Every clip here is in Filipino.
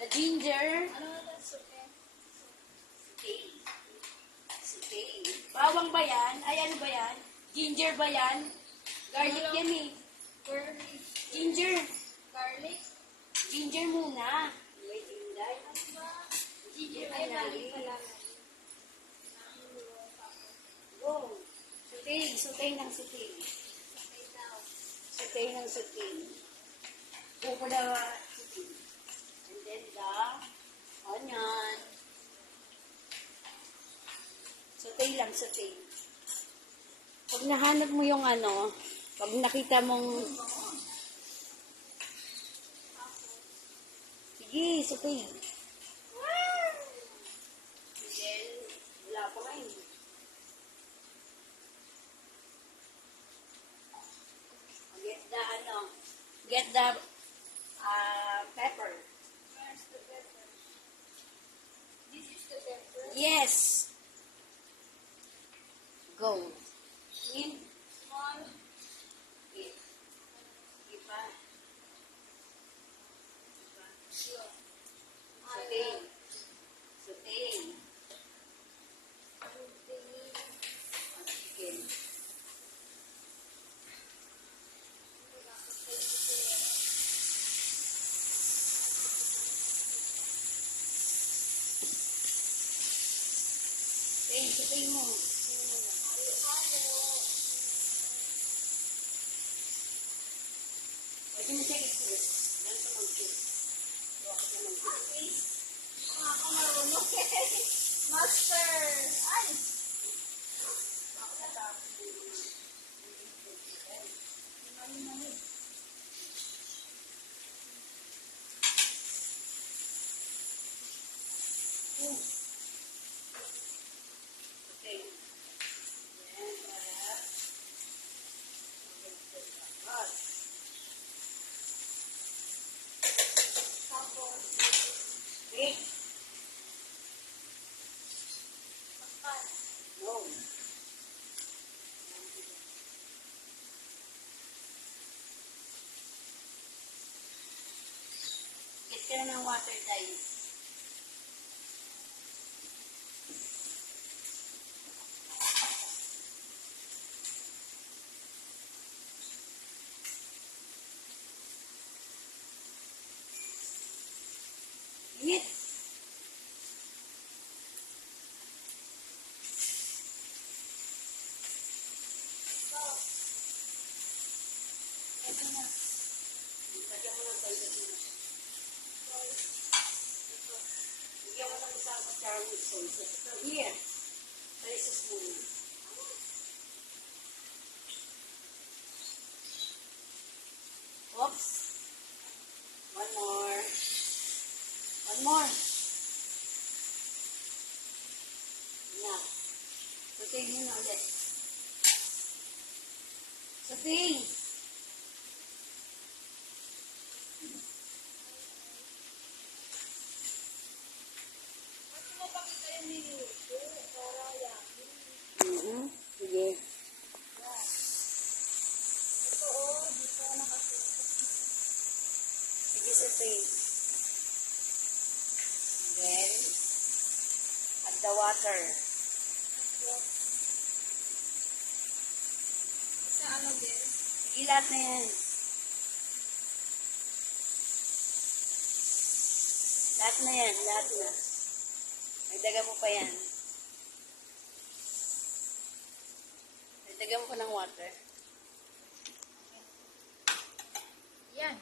The ginger. Ano nga ito? Suke? Okay. Okay. Bawang ba yan? Ay, ano ba yan? Ginger ba yan? Garlic Ano? yan eh. Garlic. Ginger. Garlic? Ginger muna. Wait, Inday. Ano ba? Ginger Ay, muna. garlic pala. Go. Sutay. Sutay ng sutay. Sakay daw. Sutay ng sutay. Go for the sutay. And then the onion. Sutay lang, sutay. Pag nahanap mo yung ano, pag nakita mong... Sige, sutay. And then, wala pa nga yun. Get the pepper. Where's the pepper? This is the pepper. Yes. Go. In. Small. It. Iba. Slow. Sautein. Sautein. Chicken. Sautein mo. Pwede mo siya i-twist. Ganito mag-twist. Bakit na mag-twist? Ako marunong. Master. Ay! Mali-mali. Okay. Yan, para magandang. Tapos, Okay. takpan. No. Get ka na ng water dye. Init. So, ito na. Lagyan mo ng toilet mo. So, ito. Lagyan mo ng isang kutsara ng soy sauce. So, here. Soy sauce muna. Oops. One more. One more. Na. Sutay mo na ulit. Sutay. Ba't mo pa kita yung niluto? Para yan. Sige. Yan. Ito oh, dito nakasuot. Sige, sutay. Then, add the water. Yan. Sa ano din? Sige, lahat na yan. Lahat na yan, lahat na. Nagdagan mo pa yan. Nagdagan mo pa ng water. Yan.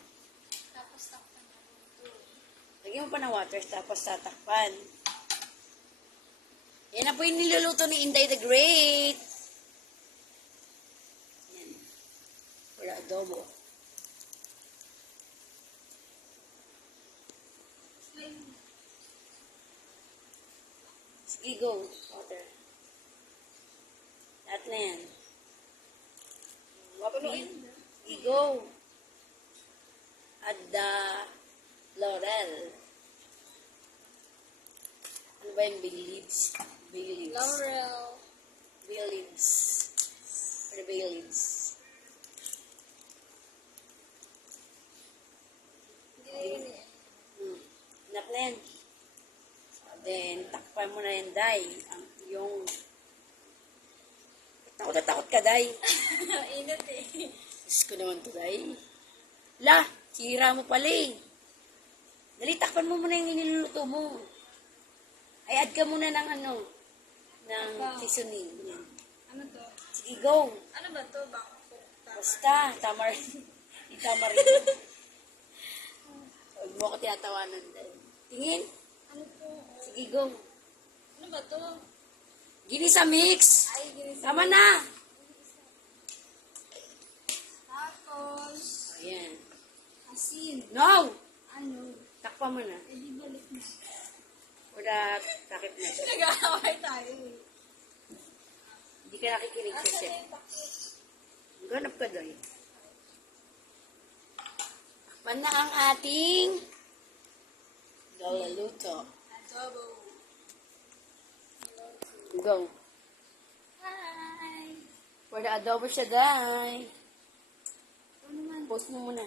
Tapos takpan na ito. Lagyan mo pa ng water, tapos tatakpan. Yan na po yung niluluto ni Inday the Great. Yan. For adobo. Sige, go. Water. Lahat na yan. Papaluin. Sige, go. Add the laurel. Ano ba yung bay leaves? Bay leaves. Laurel. Bay leaves. Or bay leaves. Hindi. Enough na yan. Then, takpan mo na yan, Day. Yung... Takot na takot ka, Day. Init eh. Diyos ko naman to, Day. La, sira mo pala eh. Dali, takpan mo muna yung niluluto mo. Ay, add ka muna ng ng seasoning. Yan. Ano to? Sige, go. Ano ba to? Bangko. Basta, tama rin. Huwag mo ako tinatawanan, Day. Tingin. Ano to? Sige, go. Ano ba to? Ginisa mix. Ay, ginis. Tama na. Tapos, Ayan. asin. No! Ano? Takpan mo na. Eh, di balik na. Wala, takip na. Nag-aaway tayo eh. Hindi ka nakikinig sa Asan chef. na yung takip? Ganap ka doy. Takpan na ang ating luluto. Adobo. Go. Hi! For the adobo siya, guys. Ito naman. Post mo muna.